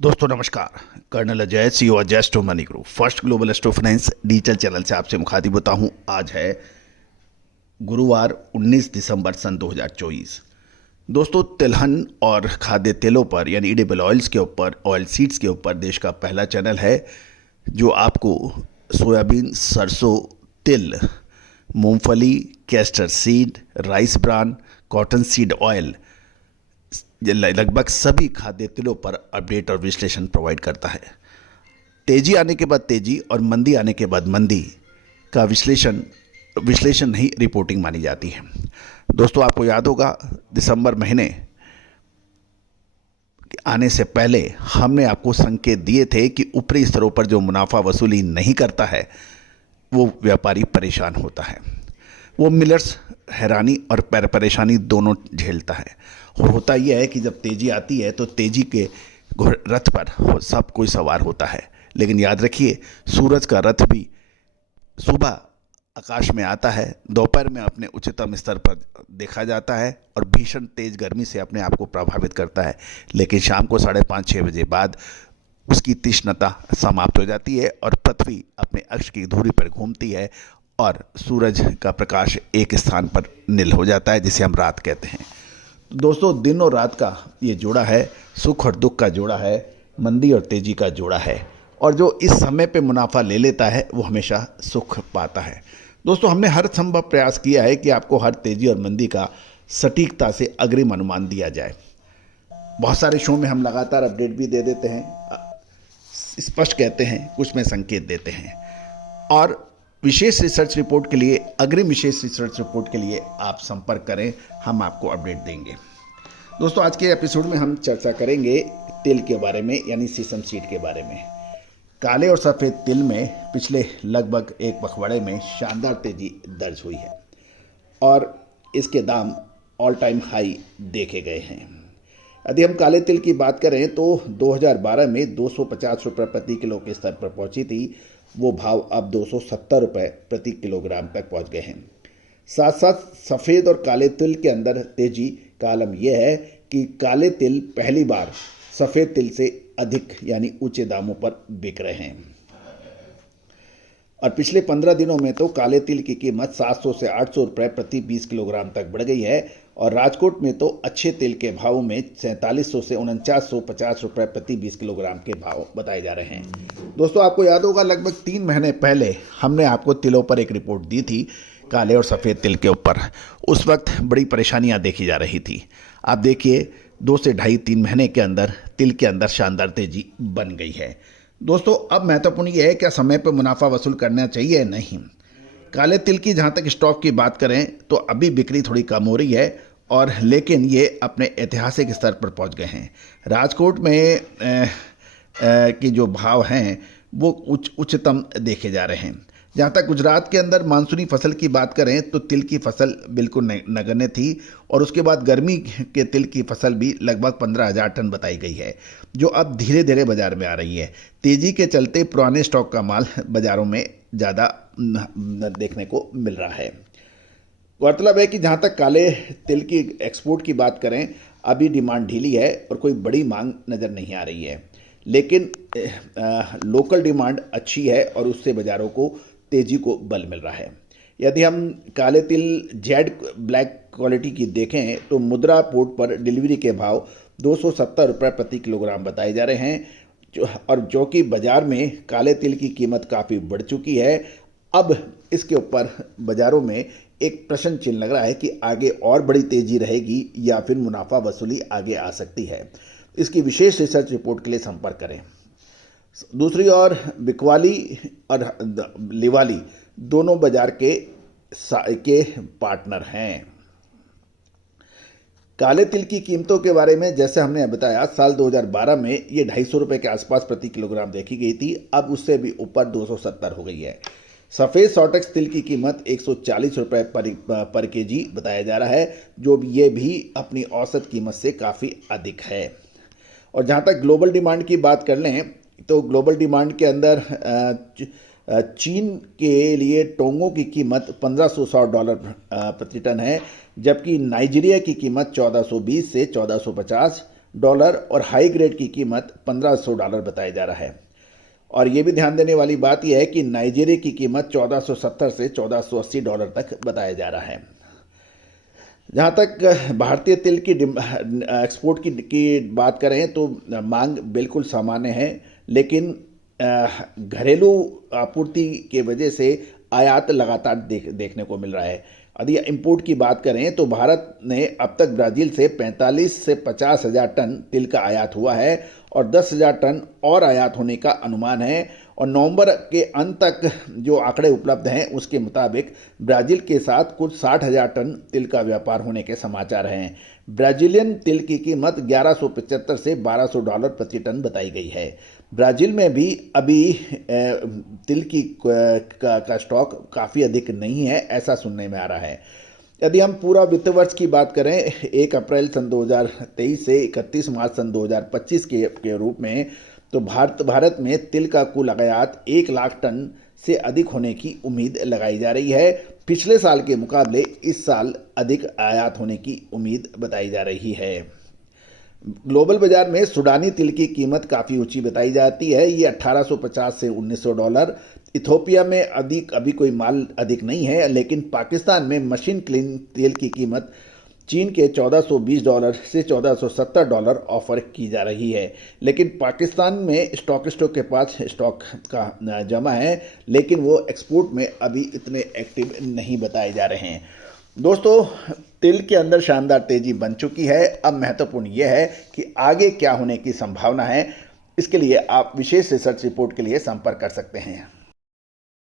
दोस्तों नमस्कार। Colonel Ajay CEO Ajay स्टो money group first global स्टो finance digital channel से आपसे मुखातिब होता हूं। आज है गुरुवार 19 दिसंबर सन 2024। दोस्तों, तिलहन और खाद्य तेलों पर यानी एडिबल ऑयल्स के ऊपर, ऑयल सीड्स के ऊपर देश का पहला चैनल है जो आपको सोयाबीन, सरसों, तिल, मूंगफली, castor seed, rice bran, cotton seed oil, ये लगभग सभी खाद्य तेलों पर अपडेट और विश्लेषण प्रोवाइड करता है। तेजी आने के बाद तेजी और मंदी आने के बाद मंदी का विश्लेषण विश्लेषण नहीं, रिपोर्टिंग मानी जाती है। दोस्तों, आपको याद होगा दिसंबर महीने आने से पहले हमने आपको संकेत दिए थे कि ऊपरी स्तरों पर जो मुनाफा वसूली नहीं करता है वो व्यापारी परेशान होता है। वो मिलर्स हैरानी और परेशानी दोनों झेलता है। और होता यह है कि जब तेजी आती है तो तेजी के रथ पर सब कोई सवार होता है, लेकिन याद रखिए सूरज का रथ भी सुबह आकाश में आता है, दोपहर में अपने उच्चतम स्तर पर देखा जाता है और भीषण तेज गर्मी से अपने आप को प्रभावित करता है, लेकिन शाम को 5:30-6 बजे बाद उसकी तीक्ष्णता समाप्त हो जाती है और पृथ्वी अपने अक्ष की धुरी पर घूमती है और सूरज का प्रकाश एक स्थान पर नील हो जाता है, जिसे हम रात कहते हैं। दोस्तों, दिन और रात का ये जोड़ा है, सुख और दुख का जोड़ा है, मंदी और तेजी का जोड़ा है, और जो इस समय पे मुनाफा ले लेता है वो हमेशा सुख पाता है। दोस्तों, हमने हर संभव प्रयास किया है कि आपको हर तेजी और मंदी का सटीकता से अग्रिम अनुमान दिया जाए। बहुत सारे शो में हम लगातार अपडेट भी दे देते हैं, स्पष्ट कहते हैं, कुछ में संकेत देते हैं। और विशेष रिसर्च रिपोर्ट के लिए, अग्रिम विशेष रिसर्च रिपोर्ट के लिए आप संपर्क करें, हम आपको अपडेट देंगे। दोस्तों, आज के एपिसोड में हम चर्चा करेंगे तिल के बारे में, यानी सीसम सीड के बारे में। काले और सफ़ेद तिल में पिछले लगभग एक पखवाड़े में शानदार तेजी दर्ज हुई है और इसके दाम ऑल टाइम हाई देखे गए हैं। यदि हम काले तिल की बात करें तो 2012 में 250 रुपये प्रति किलो के स्तर पर पहुंची थी। वो भाव अब 270 रुपये प्रति किलोग्राम तक पहुंच गए हैं। साथ साथ सफ़ेद और काले तिल के अंदर तेजी का आलम यह है कि काले तिल पहली बार सफ़ेद तिल से अधिक यानी ऊंचे दामों पर बिक रहे हैं। और पिछले 15 दिनों में तो काले तिल की कीमत 700 से 800 रुपये प्रति 20 किलोग्राम तक बढ़ गई है और राजकोट में तो अच्छे तिल के भाव में 4700 से 4950 रुपये प्रति 20 किलोग्राम के भाव बताए जा रहे हैं। दोस्तों, आपको याद होगा लगभग 3 महीने पहले हमने आपको तिलों पर एक रिपोर्ट दी थी, काले और सफ़ेद तिल के ऊपर। उस वक्त बड़ी परेशानियां देखी जा रही थी। आप देखिए 2 से ढाई 3 महीने के अंदर तिल के अंदर शानदार तेजी बन गई है। दोस्तों, अब महत्वपूर्ण यह है क्या समय पर मुनाफा वसूल करना चाहिए या नहीं। काले तिल की जहाँ तक स्टॉक की बात करें तो अभी बिक्री थोड़ी कम हो रही है, और लेकिन ये अपने ऐतिहासिक स्तर पर पहुंच गए हैं। राजकोट में की जो भाव हैं वो उच्चतम देखे जा रहे हैं। जहाँ तक गुजरात के अंदर मानसूनी फसल की बात करें तो तिल की फसल बिल्कुल नगण्य थी, और उसके बाद गर्मी के तिल की फसल भी लगभग 15,000 टन बताई गई है, जो अब धीरे धीरे बाजार में आ रही है। तेजी के चलते पुराने स्टॉक का माल बाजारों में ज़्यादा देखने को मिल रहा है। गौरतलब है कि जहाँ तक काले तिल की एक्सपोर्ट की बात करें, अभी डिमांड ढीली है और कोई बड़ी मांग नज़र नहीं आ रही है, लेकिन लोकल डिमांड अच्छी है और उससे बाज़ारों को तेजी को बल मिल रहा है। यदि हम काले तिल जेड ब्लैक क्वालिटी की देखें तो मुद्रा पोर्ट पर डिलीवरी के भाव 270 रुपये प्रति किलोग्राम बताए जा रहे हैं, और जो कि बाज़ार में काले तिल की कीमत काफ़ी बढ़ चुकी है। अब इसके ऊपर बाज़ारों में एक प्रश्न चिन्ह लग रहा है कि आगे और बड़ी तेजी रहेगी या फिर मुनाफा वसूली आगे आ सकती है। इसकी विशेष रिसर्च रिपोर्ट के लिए संपर्क करें। दूसरी ओर बिकवाली और लिवाली दोनों बाजार के पार्टनर हैं। काले तिल की कीमतों के बारे में जैसे हमने बताया, साल 2012 में ये 250 रुपये के आसपास प्रति किलोग्राम देखी गई थी, अब उससे भी ऊपर 270 हो गई है। सफ़ेद सॉटेक्स तिल की कीमत 140 रुपये पर केजी बताया जा रहा है, जो ये भी अपनी औसत कीमत से काफ़ी अधिक है। और जहाँ तक ग्लोबल डिमांड की बात कर लें तो ग्लोबल डिमांड के अंदर चीन के लिए टोंगों की कीमत $1560 प्रति टन है, जबकि नाइजीरिया की कीमत 1420 से 1450 डॉलर और हाई ग्रेड की कीमत $1500 बताया जा रहा है। और ये भी ध्यान देने वाली बात यह है कि नाइजीरिया की कीमत $1470 से $1480 तक बताया जा रहा है। जहाँ तक भारतीय तिल की एक्सपोर्ट की बात करें तो मांग बिल्कुल सामान्य है, लेकिन घरेलू आपूर्ति के वजह से आयात लगातार देखने को मिल रहा है। यदि इंपोर्ट की बात करें तो भारत ने अब तक ब्राज़ील से 45 से 50 हज़ार टन तिल का आयात हुआ है और 10,000 टन और आयात होने का अनुमान है। और नवंबर के अंत तक जो आंकड़े उपलब्ध हैं उसके मुताबिक ब्राज़ील के साथ कुछ 60,000 टन तिल का व्यापार होने के समाचार हैं। ब्राज़ीलियन तिल की कीमत $1175 से $1200 प्रति टन बताई गई है। ब्राज़ील में भी अभी तिल की का स्टॉक काफ़ी अधिक नहीं है, ऐसा सुनने में आ रहा है। यदि हम पूरा वित्त वर्ष की बात करें 1 अप्रैल सन 2023 से 31 मार्च सन 2025 के रूप में, तो भारत में तिल का कुल आयात 1 लाख टन से अधिक होने की उम्मीद लगाई जा रही है। पिछले साल के मुकाबले इस साल अधिक आयात होने की उम्मीद बताई जा रही है। ग्लोबल बाजार में सूडानी तिल की कीमत काफ़ी ऊंची बताई जाती है। ये $1850 से $1900। इथोपिया में अभी कोई माल अधिक नहीं है, लेकिन पाकिस्तान में मशीन क्लीन तेल की कीमत चीन के $1420 से $1470 ऑफर की जा रही है। लेकिन पाकिस्तान में स्टॉक के पास स्टॉक का जमा है, लेकिन वो एक्सपोर्ट में अभी इतने एक्टिव नहीं बताए जा रहे हैं। दोस्तों, तिल के अंदर शानदार तेजी बन चुकी है। अब महत्वपूर्ण यह है कि आगे क्या होने की संभावना है। इसके लिए आप विशेष रिसर्च रिपोर्ट के लिए संपर्क कर सकते हैं।